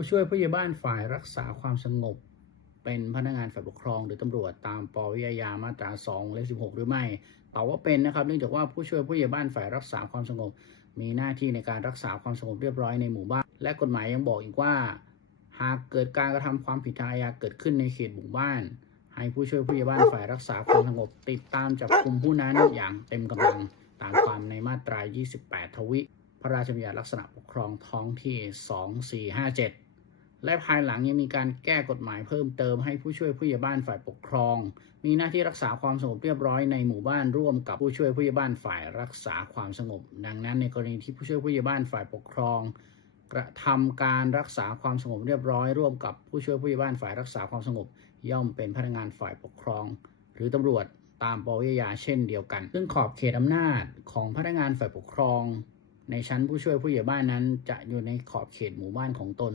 ผู้ช่วยผู้ใหญ่บ้านฝ่ายรักษาความสงบ เป็นพนักงานฝ่ายปกครอง หรือตำรวจตามปวิทยามาตรา2เลข16 หรือไม่ตอบว่าเป็นนะครับ เนื่องจากว่าผู้ช่วยผู้ใหญ่บ้านฝ่ายรักษาความสงบ มีหน้าที่ในการรักษาความสงบเรียบร้อยในหมู่บ้าน และกฎหมายยังบอกอีกว่า หากเกิดการกระทำความผิดทางอาญาเกิดขึ้นในเขตหมู่บ้าน ให้ผู้ช่วยผู้ใหญ่บ้านฝ่ายรักษาความสงบ ติดตามจับกลุ่มผู้นั้นอย่างเต็มกำลังตามความในมาตรา 28 ทวิ พระราชบัญญัติลักษณะปกครองท้องที่ 2457 และภายหลังยังมีการแก้กฎหมายเพิ่มเติมให้ผู้ช่วยผู้ใหญ่บ้านฝ่ายปกครอง มีหน้าที่รักษาความสงบเรียบร้อยในหมู่บ้านร่วมกับผู้ช่วยผู้ใหญ่บ้านฝ่ายรักษาความสงบ ดังนั้นในกรณีที่ผู้ช่วยผู้ใหญ่บ้านฝ่ายปกครอง กระทำการรักษาความสงบเรียบร้อย ร่วมกับผู้ช่วยผู้ใหญ่บ้านฝ่ายรักษาความสงบ ย่อมเป็นพนักงานฝ่ายปกครอง หรือตำรวจตามปวิยาเช่นเดียวกัน ซึ่งขอบเขตอำนาจของพนักงานฝ่ายปกครอง ในชั้นผู้ช่วยผู้ใหญ่บ้านนั้น จะอยู่ในขอบเขตหมู่บ้านของตน